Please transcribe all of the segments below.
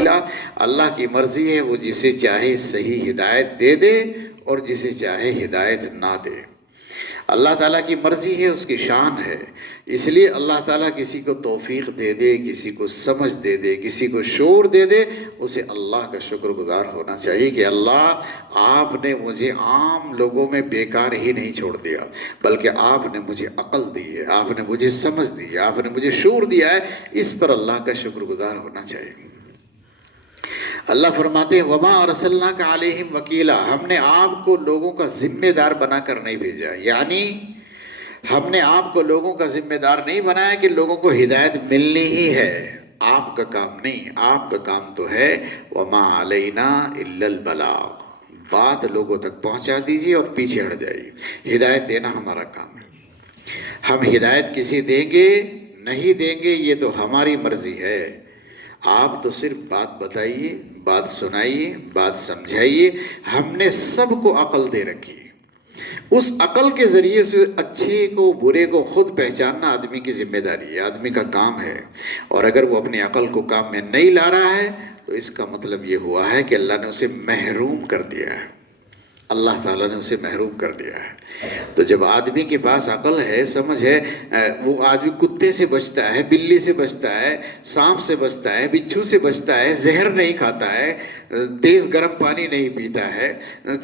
وکیلا، اللہ کی مرضی ہے وہ جسے چاہے صحیح ہدایت دے دے اور جسے چاہے ہدایت نہ دے۔ اللہ تعالیٰ کی مرضی ہے، اس کی شان ہے، اس لیے اللہ تعالیٰ کسی کو توفیق دے دے، کسی کو سمجھ دے دے، کسی کو شعور دے دے، اسے اللہ کا شکر گزار ہونا چاہیے کہ اللہ آپ نے مجھے عام لوگوں میں بیکار ہی نہیں چھوڑ دیا، بلکہ آپ نے مجھے عقل دی ہے، آپ نے مجھے سمجھ دی ہے، آپ نے مجھے شعور دیا ہے، اس پر اللہ کا شکر گزار ہونا چاہیے۔ اللہ فرماتے ہیں وَمَا أَرْسَلْنَاكَ عَلَيْهِمْ وَكِيلًا، ہم نے آپ کو لوگوں کا ذمہ دار بنا کر نہیں بھیجا، یعنی ہم نے آپ کو لوگوں کا ذمہ دار نہیں بنایا کہ لوگوں کو ہدایت ملنی ہی ہے، آپ کا کام نہیں، آپ کا کام تو ہے وَمَا عَلَيْنَا إِلَّا الْبَلَاغُ، بات لوگوں تک پہنچا دیجیے اور پیچھے ہٹ جائیے، ہدایت دینا ہمارا کام ہے۔ ہم ہدایت کسی دیں گے نہیں دیں گے یہ تو ہماری مرضی ہے، آپ تو صرف بات بتائیے، بات سنائیے، بات سمجھائیے۔ ہم نے سب کو عقل دے رکھی ہے، اس عقل کے ذریعے سے اچھے کو برے کو خود پہچاننا آدمی کی ذمہ داری ہے، آدمی کا کام ہے، اور اگر وہ اپنی عقل کو کام میں نہیں لا رہا ہے تو اس کا مطلب یہ ہوا ہے کہ اللہ نے اسے محروم کر دیا ہے، اللہ تعالیٰ نے اسے محروم کر دیا ہے۔ تو جب آدمی کے پاس عقل ہے، سمجھ ہے، وہ آدمی کتے سے بچتا ہے، بلی سے بچتا ہے، سانپ سے بچتا ہے، بچھو سے بچتا ہے، زہر نہیں کھاتا ہے، تیز گرم پانی نہیں پیتا ہے،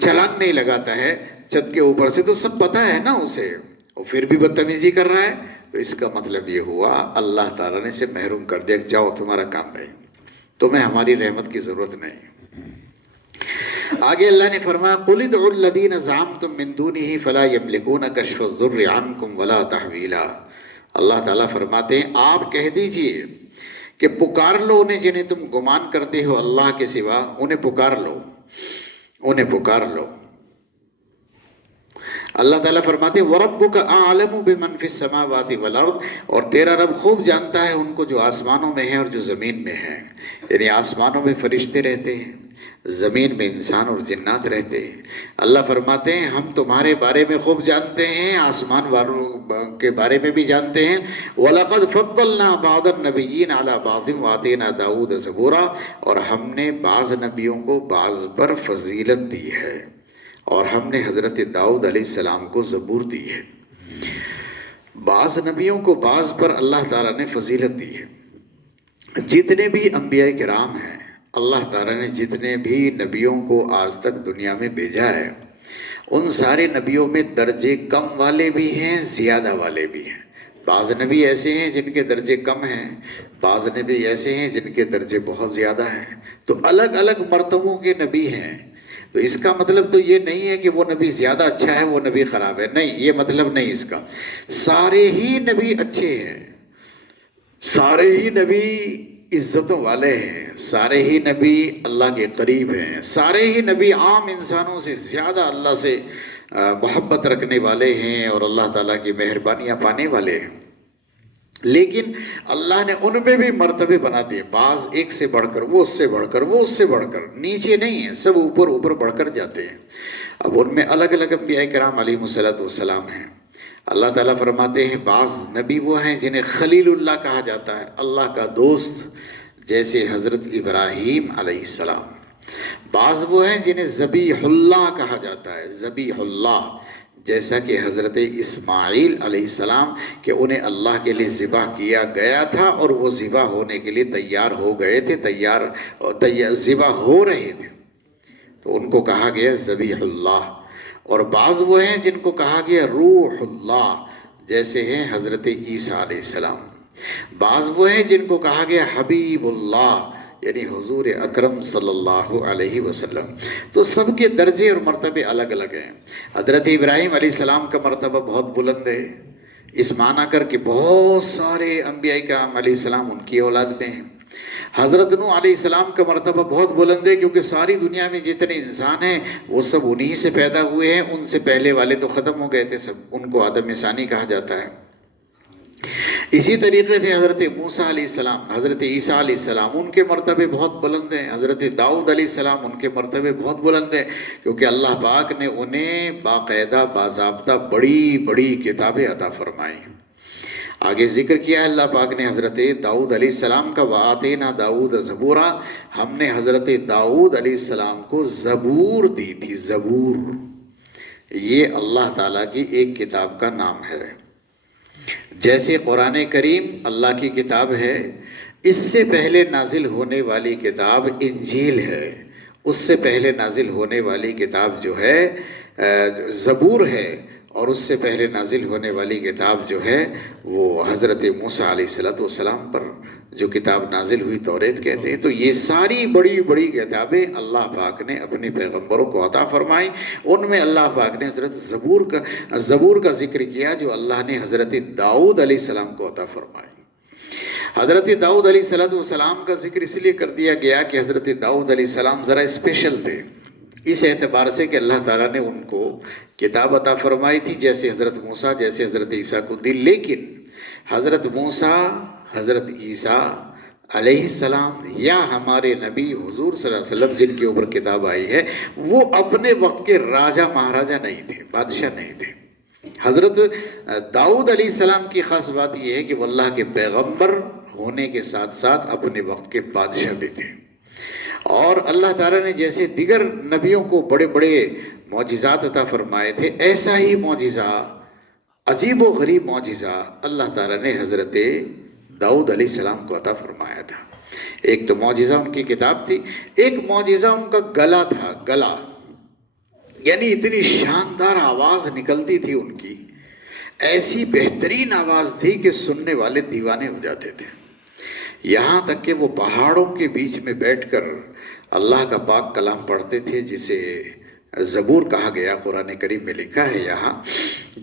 چھلانگ نہیں لگاتا ہے چھت کے اوپر سے، تو سب پتہ ہے نا اسے، اور پھر بھی بدتمیزی کر رہا ہے، تو اس کا مطلب یہ ہوا اللہ تعالیٰ نے اسے محروم کر دیا کہ جاؤ تمہارا کام نہیں، تمہیں ہماری رحمت کی ضرورت نہیں۔ آگے اللہ نے فرمایا قُلِ ادْعُوا الَّذِينَ زَعَمْتُم مِّن دُونِهِ فَلَا يَمْلِكُونَ كَشْفَ الضُّرِّ عَنكُمْ وَلَا تَحْوِيلًا، اللہ تعالیٰ فرماتے ہیں آپ کہہ دیجئے کہ پکار لو انہیں جنہیں تم گمان کرتے ہو اللہ کے سوا، انہیں پکار لو، انہیں پکار لو۔ اللہ تعالیٰ فرماتے ہیں وَرَبُّكَ أَعْلَمُ بِمَنْ فِي السَّمَاوَاتِ وَالْأَرْضِ، اور تیرا رب خوب جانتا ہے ان کو جو آسمانوں میں ہیں اور جو زمین میں ہیں، یعنی آسمانوں میں فرشتے رہتے ہیں، زمین میں انسان اور جنات رہتے ہیں۔ اللہ فرماتے ہیں ہم تمہارے بارے میں خوب جانتے ہیں، آسمان والوں کے بارے میں بھی جانتے ہیں۔ وَلَقَدْ فَضَّلْنَا بَعْضَ النَّبِيِّينَ عَلَى بَعْضٍ وَآتَيْنَا دَاوُودَ زَبُورًا، اور ہم نے بعض نبیوں کو بعض پر فضیلت دی ہے، اور ہم نے حضرت داؤد علیہ السلام کو زبور دی ہے۔ بعض نبیوں کو بعض پر اللہ تعالیٰ نے فضیلت دی ہے۔ جتنے بھی انبیاء کرام ہیں، اللہ تعالیٰ نے جتنے بھی نبیوں کو آج تک دنیا میں بھیجا ہے، ان سارے نبیوں میں درجے کم والے بھی ہیں، زیادہ والے بھی ہیں۔ بعض نبی ایسے ہیں جن کے درجے کم ہیں، بعض نبی ایسے ہیں جن کے درجے بہت زیادہ ہیں، تو الگ الگ مرتبوں کے نبی ہیں۔ تو اس کا مطلب تو یہ نہیں ہے کہ وہ نبی زیادہ اچھا ہے وہ نبی خراب ہے، نہیں، یہ مطلب نہیں اس کا۔ سارے ہی نبی اچھے ہیں، سارے ہی نبی عزتوں والے ہیں، سارے ہی نبی اللہ کے قریب ہیں، سارے ہی نبی عام انسانوں سے زیادہ اللہ سے محبت رکھنے والے ہیں اور اللہ تعالیٰ کی مہربانیاں پانے والے ہیں۔ لیکن اللہ نے ان میں بھی مرتبے بنا دیے، بعض ایک سے بڑھ کر، وہ اس سے بڑھ کر، وہ اس سے بڑھ کر، نیچے نہیں ہیں، سب اوپر اوپر بڑھ کر جاتے ہیں۔ اب ان میں الگ الگ انبیاء کرام علیہ السلام ہیں۔ اللہ تعالیٰ فرماتے ہیں بعض نبی وہ ہیں جنہیں خلیل اللہ کہا جاتا ہے، اللہ کا دوست، جیسے حضرت ابراہیم علیہ السلام۔ بعض وہ ہیں جنہیں ذبیح اللہ کہا جاتا ہے، ذبیح اللہ، جیسا کہ حضرت اسماعیل علیہ السلام کہ انہیں اللہ کے لیے ذبح کیا گیا تھا اور وہ ذبح ہونے کے لیے تیار ہو گئے تھے، ذبح ہو رہے تھے، تو ان کو کہا گیا ذبیح اللہ۔ اور بعض وہ ہیں جن کو کہا گیا روح اللہ، جیسے ہیں حضرت عیسیٰ علیہ السلام۔ بعض وہ ہیں جن کو کہا گیا حبیب اللہ، یعنی حضور اکرم صلی اللہ علیہ وسلم۔ تو سب کے درجے اور مرتبے الگ الگ ہیں۔ حضرت ابراہیم علیہ السلام کا مرتبہ بہت بلند ہے، اس معنی کر کے بہت سارے انبیاء کرام علیہ السلام ان کی اولاد میں ہیں۔ حضرت نوح علیہ السلام کا مرتبہ بہت بلند ہے، کیونکہ ساری دنیا میں جتنے انسان ہیں وہ سب انہی سے پیدا ہوئے ہیں، ان سے پہلے والے تو ختم ہو گئے تھے سب، ان کو آدم ثانی کہا جاتا ہے۔ اسی طریقے سے حضرت موسیٰ علیہ السلام، حضرت عیسیٰ علیہ السلام، ان کے مرتبے بہت بلند ہیں۔ حضرت داؤد علیہ السلام، ان کے مرتبے بہت بلند ہیں، کیونکہ اللہ پاک نے انہیں باقاعدہ باضابطہ بڑی بڑی کتابیں عطا فرمائیں۔ آگے ذکر کیا ہے اللہ پاک نے حضرت داؤد علیہ السلام کا، وَآتَيْنَا دَاوُودَ زَبُورًا، ہم نے حضرت داؤد علیہ السلام کو زبور دی تھی۔ زبور یہ اللہ تعالیٰ کی ایک کتاب کا نام ہے۔ جیسے قرآن کریم اللہ کی کتاب ہے، اس سے پہلے نازل ہونے والی کتاب انجیل ہے، اس سے پہلے نازل ہونے والی کتاب جو ہے زبور ہے، اور اس سے پہلے نازل ہونے والی کتاب جو ہے وہ حضرت موسیٰ علیہ السلام پر جو کتاب نازل ہوئی توریت کہتے ہیں۔ تو یہ ساری بڑی بڑی کتابیں اللہ پاک نے اپنے پیغمبروں کو عطا فرمائی۔ ان میں اللہ پاک نے حضرت زبور کا ذکر کیا جو اللہ نے حضرت داؤد علیہ السلام کو عطا فرمائی۔ حضرت داؤد علیہ السلام کا ذکر اس لیے کر دیا گیا کہ حضرت داؤد علیہ السلام ذرا اسپیشل تھے، اس اعتبار سے کہ اللہ تعالیٰ نے ان کو کتاب عطا فرمائی تھی جیسے حضرت موسیٰ، جیسے حضرت عیسیٰ کو دی، لیکن حضرت موسیٰ، حضرت عیسیٰ علیہ السلام یا ہمارے نبی حضور صلی اللہ علیہ وسلم جن کے اوپر کتاب آئی ہے، وہ اپنے وقت کے راجہ مہاراجہ نہیں تھے، بادشاہ نہیں تھے۔ حضرت داؤد علیہ السلام کی خاص بات یہ ہے کہ وہ اللہ کے پیغمبر ہونے کے ساتھ ساتھ اپنے وقت کے بادشاہ بھی تھے، اور اللہ تعالیٰ نے جیسے دیگر نبیوں کو بڑے بڑے معجزات عطا فرمائے تھے، ایسا ہی معجزہ، عجیب و غریب معجزہ اللہ تعالیٰ نے حضرت داؤد علیہ السلام کو عطا فرمایا تھا۔ ایک تو معجزہ ان کی کتاب تھی، ایک معجزہ ان کا گلا تھا، گلا، یعنی اتنی شاندار آواز نکلتی تھی ان کی، ایسی بہترین آواز تھی کہ سننے والے دیوانے ہو جاتے تھے، یہاں تک کہ وہ پہاڑوں کے بیچ میں بیٹھ کر اللہ کا پاک کلام پڑھتے تھے جسے زبور کہا گیا، قرآن کریم میں لکھا ہے یہاں۔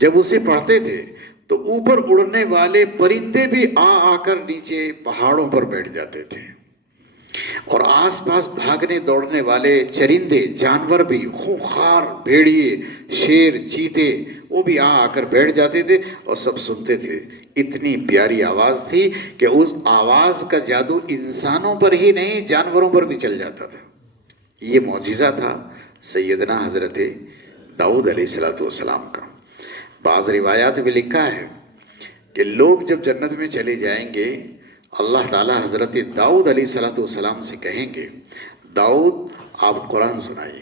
جب اسے پڑھتے تھے تو اوپر اڑنے والے پرندے بھی آ کر نیچے پہاڑوں پر بیٹھ جاتے تھے، اور آس پاس بھاگنے دوڑنے والے چرندے جانور بھی، خونخوار بھیڑیے، شیر، چیتے، وہ بھی آ کر بیٹھ جاتے تھے اور سب سنتے تھے۔ اتنی پیاری آواز تھی کہ اس آواز کا جادو انسانوں پر ہی نہیں جانوروں پر بھی چل جاتا تھا۔ یہ معجزہ تھا سیدنا حضرت داؤد علیہ السلام کا۔ بعض روایات میں لکھا ہے کہ لوگ جب جنت میں چلے جائیں گے، اللہ تعالیٰ حضرت داؤد علیہ السلام سے کہیں گے، داؤد آپ قرآن سنائیے،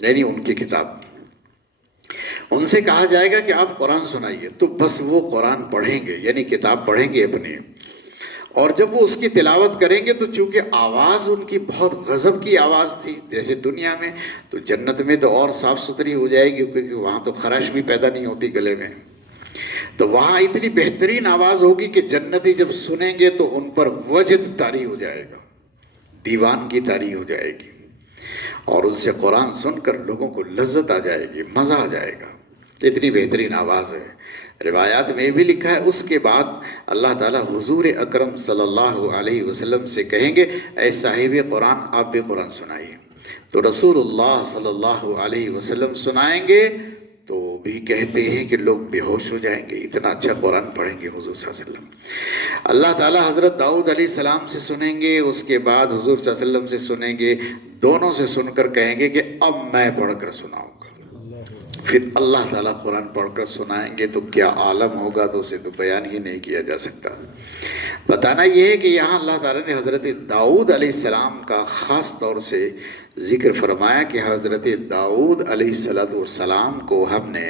یعنی ان کی کتاب۔ ان سے کہا جائے گا کہ آپ قرآن سنائیے، تو بس وہ قرآن پڑھیں گے، یعنی کتاب پڑھیں گے اپنے، اور جب وہ اس کی تلاوت کریں گے تو چونکہ آواز ان کی بہت غضب کی آواز تھی جیسے دنیا میں، تو جنت میں تو اور صاف ستھری ہو جائے گی، کیونکہ وہاں تو خراش بھی پیدا نہیں ہوتی گلے میں، تو وہاں اتنی بہترین آواز ہوگی کہ جنتی جب سنیں گے تو ان پر وجد طاری ہو جائے گا، دیوان کی طاری ہو جائے گی، اور ان سے قرآن سن کر لوگوں کو لذت آ جائے گی، مزہ آ جائے گا، اتنی بہترین آواز ہے۔ روایات میں بھی لکھا ہے اس کے بعد اللہ تعالیٰ حضور اکرم صلی اللہ علیہ وسلم سے کہیں گے، اے صاحب قرآن آپ بھی قرآن سنائیے، تو رسول اللہ صلی اللہ علیہ وسلم سنائیں گے تو بھی کہتے ہیں کہ لوگ بے ہوش ہو جائیں گے، اتنا اچھا قرآن پڑھیں گے حضور صلی اللہ علیہ وسلم۔ اللہ تعالیٰ حضرت داؤد علیہ السلام سے سنیں گے، اس کے بعد حضور صلی اللہ علیہ وسلم سے سنیں گے، دونوں سے سن کر کہیں گے کہ اب میں پڑھ کر سناؤں گا۔ پھر اللہ تعالیٰ قرآن پڑھ کر سنائیں گے تو کیا عالم ہوگا، تو اسے تو بیان ہی نہیں کیا جا سکتا۔ بتانا یہ ہے کہ یہاں اللہ تعالیٰ نے حضرت داؤد علیہ السلام کا خاص طور سے ذکر فرمایا کہ حضرت داؤد علیہ السلام کو ہم نے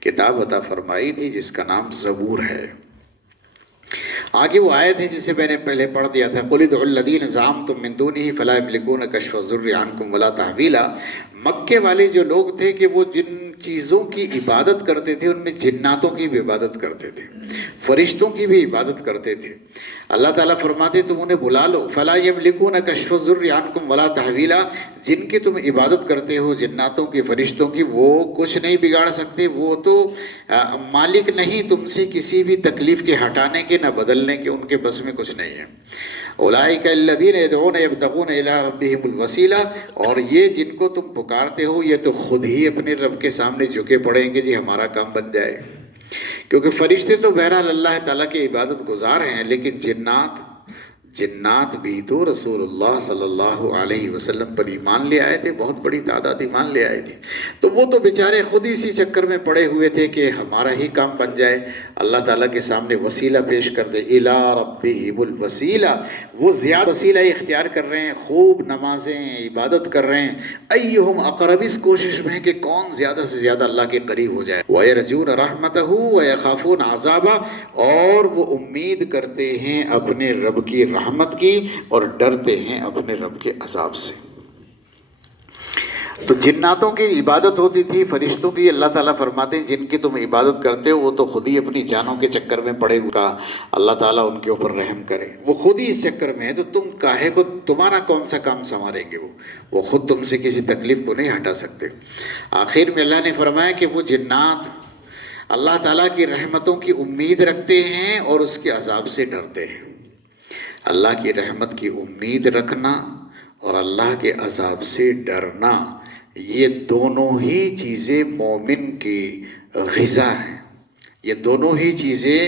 کتاب عطا فرمائی تھی جس کا نام زبور ہے۔ آگے وہ آیت ہے جسے میں نے پہلے پڑھ دیا تھا، قُلِ ادْعُوا الَّذِينَ زَعَمْتُم مِّن دُونِهِ فَلَا يَمْلِكُونَ كَشْفَ الضُّرِّ عَنكُمْ وَلَا تَحْوِيلًا۔ مکے والے جو لوگ تھے کہ وہ جن چیزوں کی عبادت کرتے تھے ان میں جناتوں کی بھی عبادت کرتے تھے، فرشتوں کی بھی عبادت کرتے تھے۔ اللہ تعالیٰ فرماتے تم انہیں بلا لو، فَلَا يَمْلِكُونَ كَشْفَ الضُّرِّ عَنكُمْ وَلَا تَحْوِيلًا، جن کی تم عبادت کرتے ہو جناتوں کی، فرشتوں کی، وہ کچھ نہیں بگاڑ سکتے، وہ تو مالک نہیں تم سے کسی بھی تکلیف کے ہٹانے کے نہ بدلنے کے، ان کے بس میں کچھ نہیں ہے۔ اولئک الذین یدعون یبتغون الی ربہم الوسیلہ، اور یہ جن کو تم پکارتے ہو یہ تو خود ہی اپنے رب کے سامنے جھکے پڑیں گے، جی ہمارا کام بن جائے، کیونکہ فرشتے تو بہرحال اللہ تعالیٰ کے عبادت گزار ہیں، لیکن جنات بھی تو رسول اللہ صلی اللہ علیہ وسلم پر ایمان لے آئے تھے، بہت بڑی تعداد ایمان لے آئے تھے، تو وہ تو بیچارے خود ہی اسی چکر میں پڑے ہوئے تھے کہ ہمارا ہی کام بن جائے، اللہ تعالیٰ کے سامنے وسیلہ پیش کر دے، اِلیٰ ربِّہِمُ الوسیلہ، وہ زیادہ وسیلہ اختیار کر رہے ہیں، خوب نمازیں عبادت کر رہے ہیں، ایہم اقرب، اس کوشش میں ہے کہ کون زیادہ سے زیادہ اللہ کے قریب ہو جائے، وَيَرْجُونَ رَحْمَتَهُ وَيَخَافُونَ عَذَابَهُ، اور وہ امید کرتے ہیں اپنے رب کی رحمت کی اور ڈرتے ہیں اپنے رب کے عذاب سے۔ تو جناتوں کی عبادت ہوتی تھی، فرشتوں کی، اللہ تعالیٰ فرماتے ہیں جن کی تم عبادت کرتے ہو وہ تو خود ہی اپنی جانوں کے چکر میں پڑے ہوئے، اللہ تعالیٰ ان کے اوپر رحم کرے، وہ خود ہی اس چکر میں ہے، تو تم کاہے کو، تمہارا کون سا کام سنواریں گے، وہ خود تم سے کسی تکلیف کو نہیں ہٹا سکتے۔ آخر میں اللہ نے فرمایا کہ وہ جنات اللہ تعالیٰ کی رحمتوں کی امید رکھتے ہیں اور اس کے عذاب سے ڈرتے ہیں۔ اللہ کی رحمت کی امید رکھنا اور اللہ کے عذاب سے ڈرنا، یہ دونوں ہی چیزیں مومن کی غذا ہیں، یہ دونوں ہی چیزیں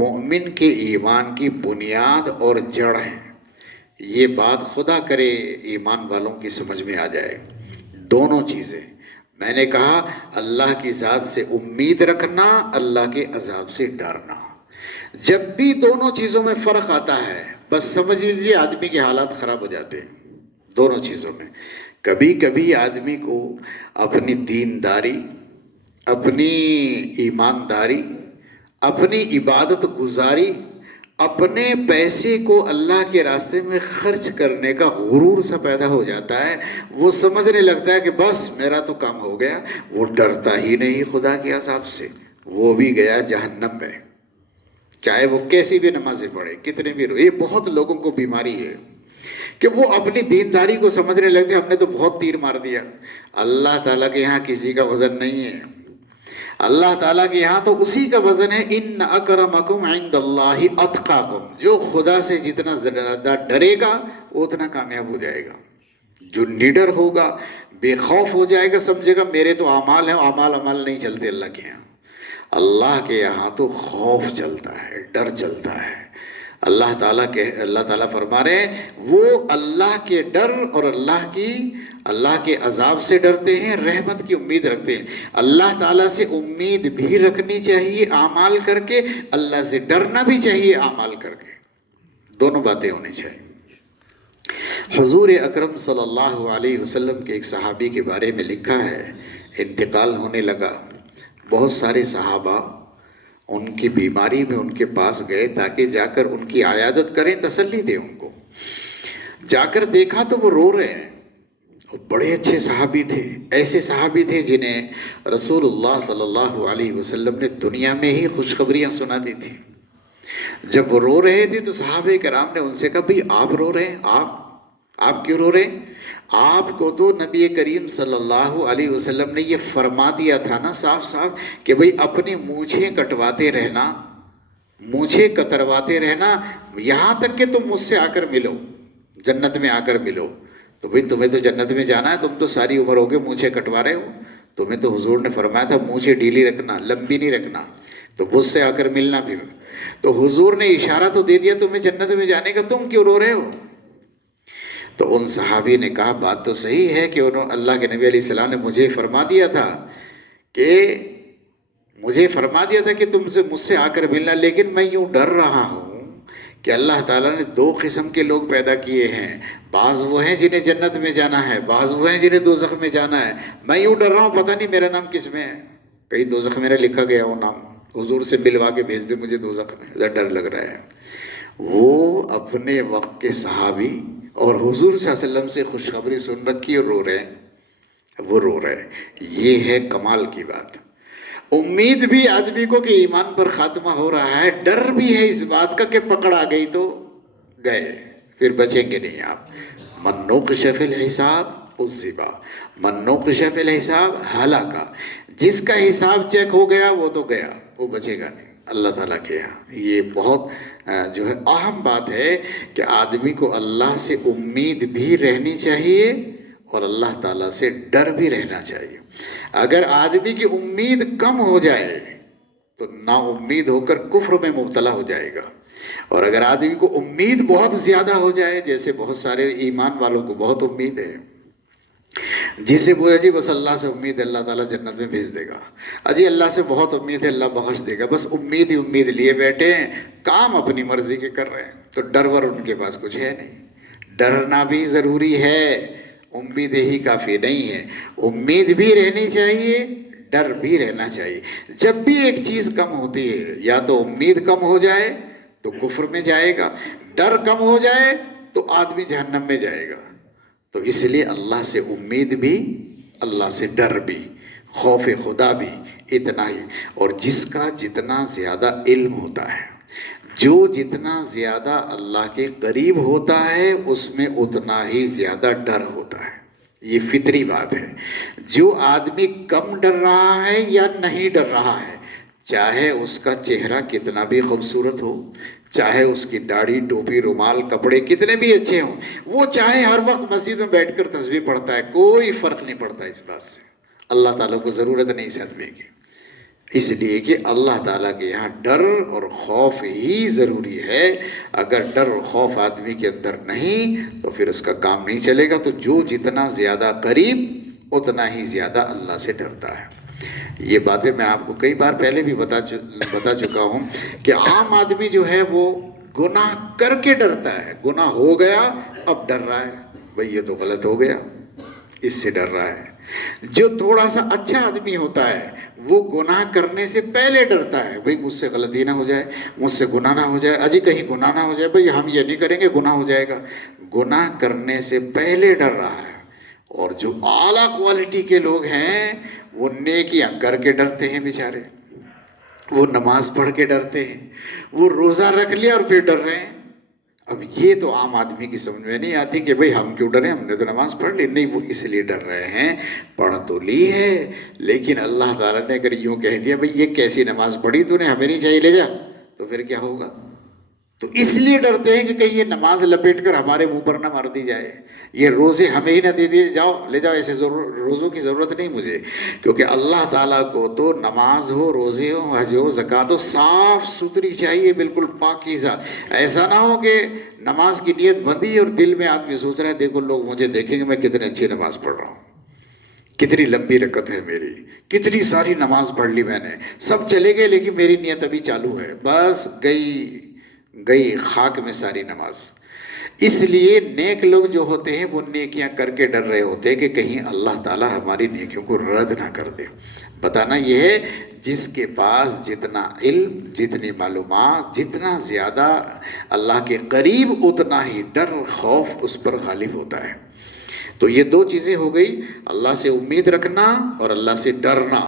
مومن کے ایمان کی بنیاد اور جڑ ہیں۔ یہ بات خدا کرے ایمان والوں کی سمجھ میں آ جائے، دونوں چیزیں، میں نے کہا اللہ کی ذات سے امید رکھنا، اللہ کے عذاب سے ڈرنا۔ جب بھی دونوں چیزوں میں فرق آتا ہے بس سمجھ لیجیے آدمی کے حالات خراب ہو جاتے ہیں دونوں چیزوں میں۔ کبھی کبھی آدمی کو اپنی دینداری، اپنی ایمانداری، اپنی عبادت گزاری، اپنے پیسے کو اللہ کے راستے میں خرچ کرنے کا غرور سا پیدا ہو جاتا ہے، وہ سمجھنے لگتا ہے کہ بس میرا تو کام ہو گیا، وہ ڈرتا ہی نہیں خدا کے عذاب سے، وہ بھی گیا جہنم میں، چاہے وہ کیسی بھی نمازیں پڑھے، کتنے بھی یہ بہت لوگوں کو بیماری ہے کہ وہ اپنی دینداری کو سمجھنے لگتے ہم نے تو بہت تیر مار دیا۔ اللہ تعالیٰ کے یہاں کسی کا وزن نہیں ہے، اللہ تعالیٰ کے یہاں تو اسی کا وزن ہے، ان اکرمکم عند اللہ اتقاکم، جو خدا سے جتنا زیادہ ڈرے گا وہ اتنا کامیاب ہو جائے گا، جو نڈر ہوگا، بے خوف ہو جائے گا، سمجھے گا میرے تو اعمال ہیں، اعمال نہیں چلتے اللہ کے یہاں، اللہ کے یہاں تو خوف چلتا ہے، ڈر چلتا ہے۔ اللہ تعالیٰ فرما رہے ہیں وہ اللہ کے ڈر اور اللہ کے عذاب سے ڈرتے ہیں، رحمت کی امید رکھتے ہیں۔ اللہ تعالیٰ سے امید بھی رکھنی چاہیے اعمال کر کے، اللہ سے ڈرنا بھی چاہیے اعمال کر کے، دونوں باتیں ہونی چاہیے۔ حضور اکرم صلی اللہ علیہ وسلم کے ایک صحابی کے بارے میں لکھا ہے، انتقال ہونے لگا، بہت سارے صحابہ ان کی بیماری میں ان کے پاس گئے تاکہ جا کر ان کی عیادت کریں، تسلی دیں ان کو۔ جا کر دیکھا تو وہ رو رہے ہیں، وہ بڑے اچھے صحابی تھے، ایسے صحابی تھے جنہیں رسول اللہ صلی اللہ علیہ وسلم نے دنیا میں ہی خوشخبریاں سنا دی تھی۔ جب وہ رو رہے تھے تو صحابہ کرام نے ان سے کہا بھئی آپ رو رہے ہیں، آپ کیوں رو رہے ہیں؟ آپ کو تو نبی کریم صلی اللہ علیہ وسلم نے یہ فرما دیا تھا نا صاف صاف کہ بھئی اپنی مونچھیں کٹواتے رہنا، مونچھیں کترواتے رہنا، یہاں تک کہ تم مجھ سے آ کر ملو، جنت میں آ کر ملو۔ تو بھئی تمہیں تو جنت میں جانا ہے، تم تو ساری عمر ہو گئے مونچھیں کٹوا رہے ہو، تمہیں تو حضور نے فرمایا تھا مونچھیں ڈھیلی رکھنا، لمبی نہیں رکھنا، تو مجھ سے آ کر ملنا۔ پھر تو حضور نے اشارہ تو دے دیا تمہیں جنت میں جانے کا، تم کیوں رو رہے ہو؟ تو ان صحابی نے کہا بات تو صحیح ہے کہ اللہ کے نبی علیہ السلام نے مجھے فرما دیا تھا کہ تم سے مجھ سے آ کر ملنا، لیکن میں یوں ڈر رہا ہوں کہ اللہ تعالیٰ نے دو قسم کے لوگ پیدا کیے ہیں، بعض وہ ہیں جنہیں جنت میں جانا ہے، بعض وہ ہیں جنہیں دوزخ میں جانا ہے، میں یوں ڈر رہا ہوں پتہ نہیں میرا نام کس میں ہے، کہیں دوزخ میرا لکھا گیا وہ نام، حضور سے ملوا کے بھیج دے مجھے دوزخ میں، ذرا ڈر لگ رہا ہے۔ وہ اپنے وقت کے صحابی اور حضور صلی اللہ علیہ وسلم سے خوشخبری سن رکھی اور رو رہے ہیں، وہ رو رہے ہیں، یہ ہے کمال کی بات۔ امید بھی آدمی کو کہ ایمان پر خاتمہ ہو رہا ہے، ڈر بھی ہے اس بات کا کہ پکڑ آ گئی تو گئے، پھر بچیں گے نہیں آپ۔ من نوقش فی الحساب عذب، من نوقش فی الحساب ہلاک، جس کا حساب چیک ہو گیا وہ تو گیا، وہ بچے گا نہیں اللہ تعالیٰ کے یہاں۔ یہ بہت جو ہے اہم بات ہے کہ آدمی کو اللہ سے امید بھی رہنی چاہیے اور اللہ تعالیٰ سے ڈر بھی رہنا چاہیے۔ اگر آدمی کی امید کم ہو جائے تو نا امید ہو کر کفر میں مبتلا ہو جائے گا۔ اور اگر آدمی کو امید بہت زیادہ ہو جائے، جیسے بہت سارے ایمان والوں کو بہت امید ہے، جسے بولا جی بس اللہ سے امید ہے اللہ تعالیٰ جنت میں بھیج دے گا، اجی اللہ سے بہت امید ہے اللہ بخش دے گا، بس امید ہی امید لیے بیٹھے ہیں، کام اپنی مرضی کے کر رہے ہیں، تو ڈر ور ان کے پاس کچھ ہے نہیں۔ ڈرنا بھی ضروری ہے، امید ہی کافی نہیں ہے، امید بھی رہنی چاہیے، ڈر بھی رہنا چاہیے۔ جب بھی ایک چیز کم ہوتی ہے، یا تو امید کم ہو جائے تو کفر میں جائے گا، ڈر کم ہو جائے تو آدمی جہنم میں جائے گا۔ تو اس لیے اللہ سے امید بھی، اللہ سے ڈر بھی، خوف خدا بھی اتنا ہی۔ اور جس کا جتنا زیادہ علم ہوتا ہے، جو جتنا زیادہ اللہ کے قریب ہوتا ہے، اس میں اتنا ہی زیادہ ڈر ہوتا ہے، یہ فطری بات ہے۔ جو آدمی کم ڈر رہا ہے یا نہیں ڈر رہا ہے، چاہے اس کا چہرہ کتنا بھی خوبصورت ہو، چاہے اس کی داڑھی ٹوپی رومال کپڑے کتنے بھی اچھے ہوں، وہ چاہے ہر وقت مسجد میں بیٹھ کر تسبیح پڑھتا ہے، کوئی فرق نہیں پڑتا اس بات سے۔ اللہ تعالیٰ کو ضرورت نہیں اس آدمی کی، اس لیے کہ اللہ تعالیٰ کے یہاں ڈر اور خوف ہی ضروری ہے۔ اگر ڈر اور خوف آدمی کے اندر نہیں تو پھر اس کا کام نہیں چلے گا۔ تو جو جتنا زیادہ قریب اتنا ہی زیادہ اللہ سے ڈرتا ہے۔ یہ باتیں میں آپ کو کئی بار پہلے بھی بتا چکا ہوں کہ عام آدمی جو ہے وہ گناہ کر کے ڈرتا ہے، گناہ ہو گیا اب ڈر رہا ہے، بھئی یہ تو غلط ہو گیا، اس سے ڈر رہا ہے۔ جو تھوڑا سا اچھا آدمی ہوتا ہے وہ گناہ کرنے سے پہلے ڈرتا ہے، بھئی مجھ سے غلطی نہ ہو جائے، مجھ سے گناہ نہ ہو جائے، اجی کہیں گناہ نہ ہو جائے، بھئی ہم یہ نہیں کریں گے گناہ ہو جائے گا، گناہ کرنے سے پہلے ڈر رہا ہے۔ اور جو اعلیٰ کوالٹی کے لوگ ہیں وہ نیکیاں کر کے ڈرتے ہیں بیچارے، وہ نماز پڑھ کے ڈرتے ہیں، وہ روزہ رکھ لیا اور پھر ڈر رہے ہیں۔ اب یہ تو عام آدمی کی سمجھ میں نہیں آتی کہ بھئی ہم کیوں ڈریں، ہم نے تو نماز پڑھ لی، نہیں، وہ اس لیے ڈر رہے ہیں، پڑھ تو لی ہے لیکن اللہ تعالیٰ نے اگر یوں کہہ دیا بھئی یہ کیسی نماز پڑھی تو نے، ہمیں نہیں چاہیے لے جا، تو پھر کیا ہوگا؟ تو اس لیے ڈرتے ہیں کہ کہیں یہ نماز لپیٹ کر ہمارے منہ پر نہ مار دی جائے، یہ روزے ہمیں ہی نہ دے دیے، جاؤ لے جاؤ، ایسے روزوں کی ضرورت نہیں مجھے، کیونکہ اللہ تعالیٰ کو تو نماز ہو، روزے ہو، حج ہو، زکوٰۃ ہو، صاف ستھری چاہیے، بالکل پاکیزہ۔ ایسا نہ ہو کہ نماز کی نیت بندی اور دل میں آدمی سوچ رہا ہے دیکھو لوگ مجھے دیکھیں گے میں کتنے اچھی نماز پڑھ رہا ہوں، کتنی لمبی رکعت ہے میری، کتنی ساری نماز پڑھ لی میں نے، سب چلے گئے لیکن میری نیت ابھی چالو ہے، بس گئی خاک میں ساری نماز۔ اس لیے نیک لوگ جو ہوتے ہیں وہ نیکیاں کر کے ڈر رہے ہوتے ہیں کہ کہیں اللہ تعالیٰ ہماری نیکیوں کو رد نہ کر دے۔ بتانا یہ ہے جس کے پاس جتنا علم، جتنی معلومات، جتنا زیادہ اللہ کے قریب اتنا ہی ڈر خوف اس پر غالب ہوتا ہے۔ تو یہ دو چیزیں ہو گئی، اللہ سے امید رکھنا اور اللہ سے ڈرنا۔